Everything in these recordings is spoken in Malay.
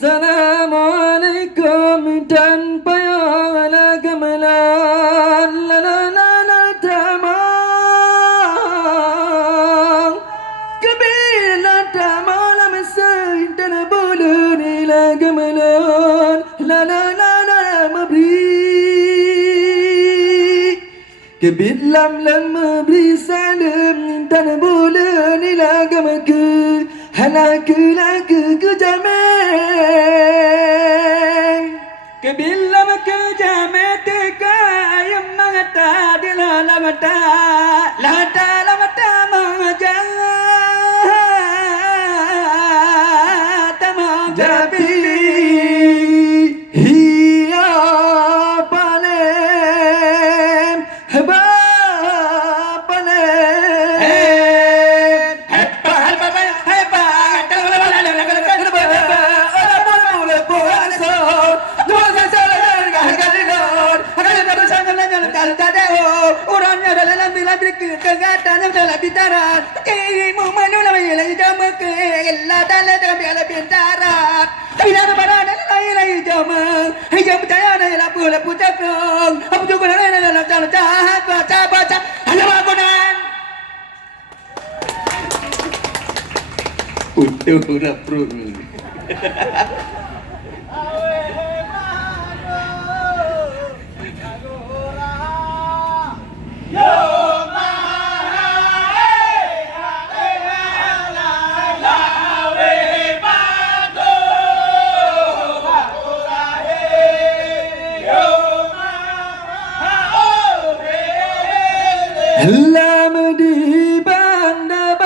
Assalamualaikum tanpa ala gamalan la la la la tamam kabila tamalam saydan bulun ila gamalan la la la la mabri kabilam lan mabri salam dan bulun ila gamaku halaku laku kejamai kebilam kejamai yang mengata di lamata lata lamata mengjabi hiya palem heba orangnya dalam bila kegatan yang dalam bitaran kimu manulah lagi jama ke la dalam dalam bila bitaran tidak ada barang lain jama hijau percaya ada lapu cakong apa juga lain dalam jalan jahat baca hanya bangunan utuh rapru Lama di banda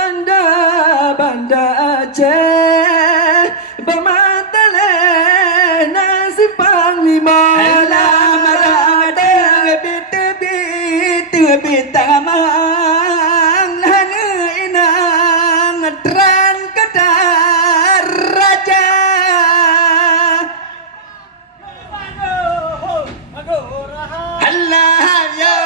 Aceh bermatalah nasi panglima lama terbit tamang lana inang teran kata raja Allah ya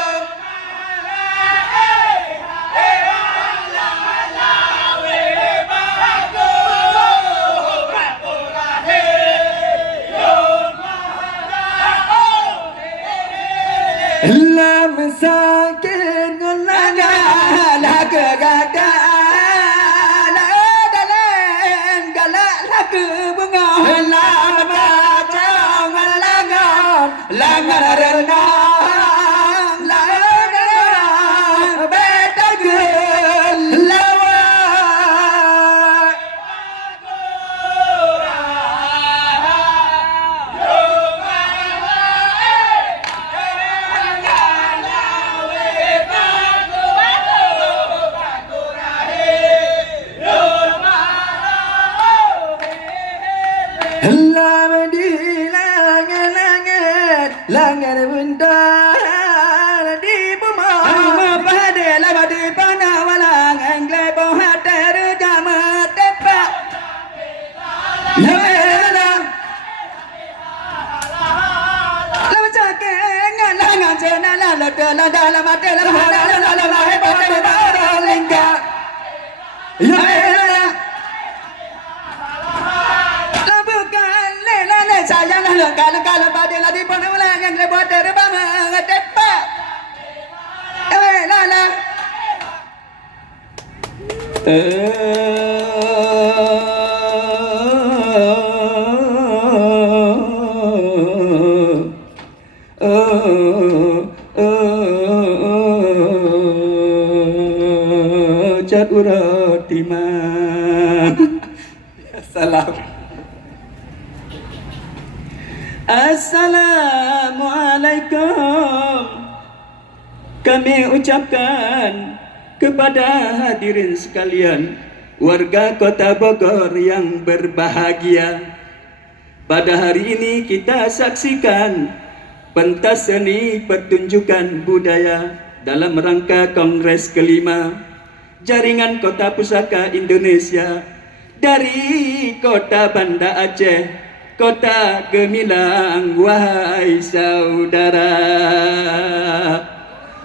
la masakin ngalaga la kegaka la dalam galak la ke bunga la baca ngalaga la ngarana la betagul lawa lama di langit bundar di bumah pada lama di panah walang engle boha terjama tepak lama cakeng langan jenala ledala dalam adela dalam hebat lingga sayang lah kalau badai di pun ulang yang lebat terbang ngetepak lala cat urat timang salam. Assalamualaikum kami ucapkan kepada hadirin sekalian warga Kota Bogor yang berbahagia. Pada hari ini kita saksikan pentas seni pertunjukan budaya dalam rangka Kongres kelima Jaringan Kota Pusaka Indonesia dari Kota Banda Aceh, Kota Gemilang, wahai saudara.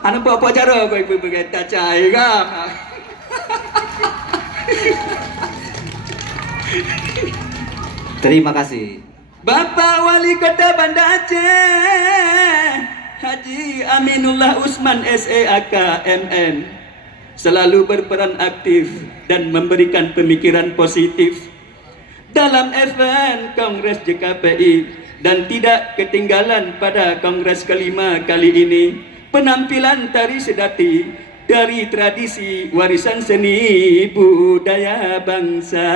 Anu apa cara kau ibu berkata cai kan? Terima kasih. Bapak Wali Kota Banda Aceh Haji Aminullah Usman SEAK MN selalu berperan aktif dan memberikan pemikiran positif dalam event Kongres JKPI dan tidak ketinggalan pada Kongres kelima kali ini penampilan tari sedati dari tradisi warisan seni budaya bangsa.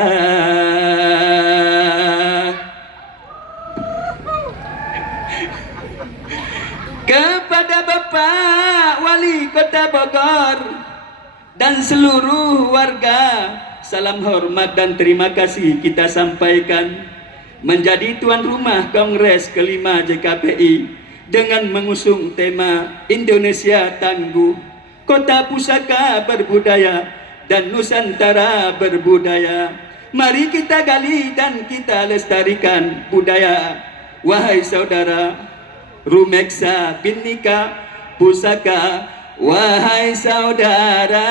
Kepada Bapak Wali Kota Bogor dan seluruh warga, salam hormat dan terima kasih kita sampaikan menjadi tuan rumah Kongres kelima JKPI dengan mengusung tema Indonesia Tangguh, Kota Pusaka Berbudaya dan Nusantara Berbudaya. Mari kita gali dan kita lestarikan budaya. Wahai saudara Rumeksa Bhinneka Pusaka, wahai saudara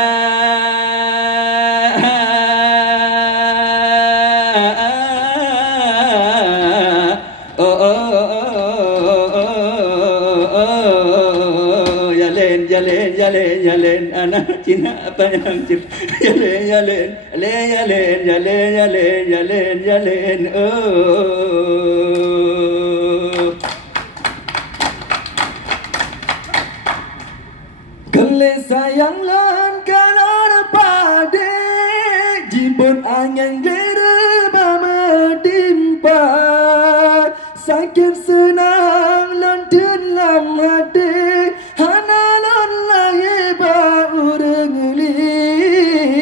Yalen anak Cina apa yang cip yalen oh Kele sayang lan kanar pade jimbon angin jere bamedimpa sakit senang lan dalam hati hanalon laye ba urang lingka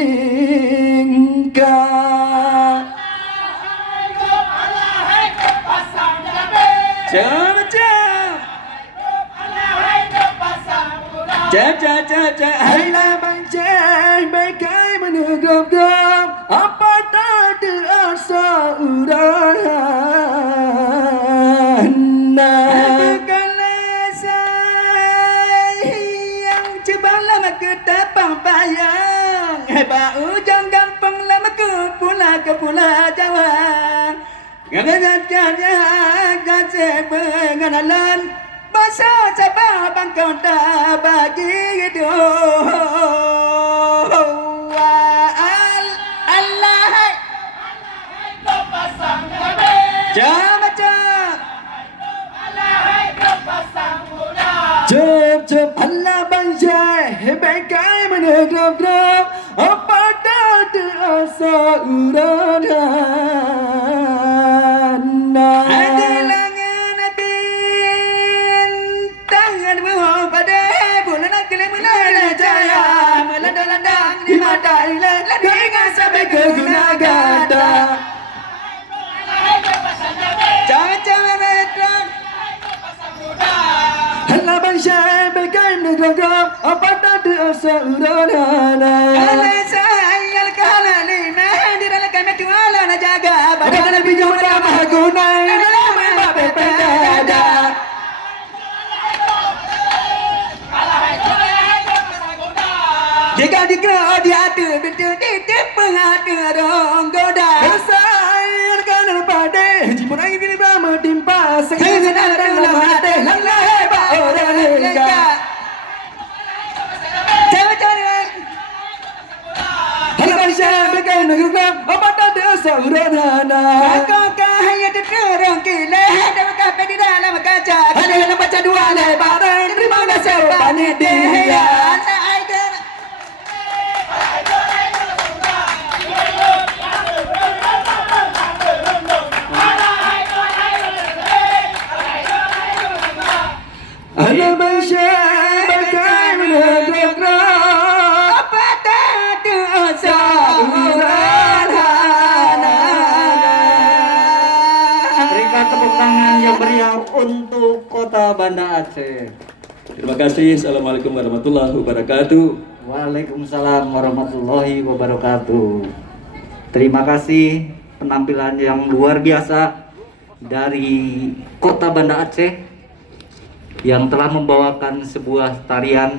Caca hai la bang cai bagai menegap apa tak asa urang nah kalesai yang cebalah ketapang payang hebat ujang gampang lama ke pula Jawa ngabezatnya gasep pengenalan Masa sabah bangkau tak bagi hidup Allah hai Jam Jam Allah bangsa Hebat menegap apa tak asa uradan ke Gunagada Caca menetap Hala bangsa bagai menegap apa tak asa urana Kalesa ayal kalalina di dalam kami tuala na jaga badan lebih jauh ramah guna dalam babe pedada Jika dikira dia ada betul titip pengada dong goda. Besar kanan pade, jimbon angin kini brahma timpa. Sengaja dalam hati, lala hebat orang lega. Cewek-cewek, hanya manusia begai negeri apa tak ada urana. Kau hanya terkerong kile, dalam kafe di dalam kaca. Hanya dalam baca dua lebaran, terima kasih panitia. Ana bangsa bagai menegap apa tak asa urana. Berikan tepuk tangan yang meriah untuk Kota Banda Aceh. Terima kasih. Assalamualaikum warahmatullahi wabarakatuh. Waalaikumsalam warahmatullahi wabarakatuh. Terima kasih penampilan yang luar biasa dari Kota Banda Aceh yang telah membawakan sebuah tarian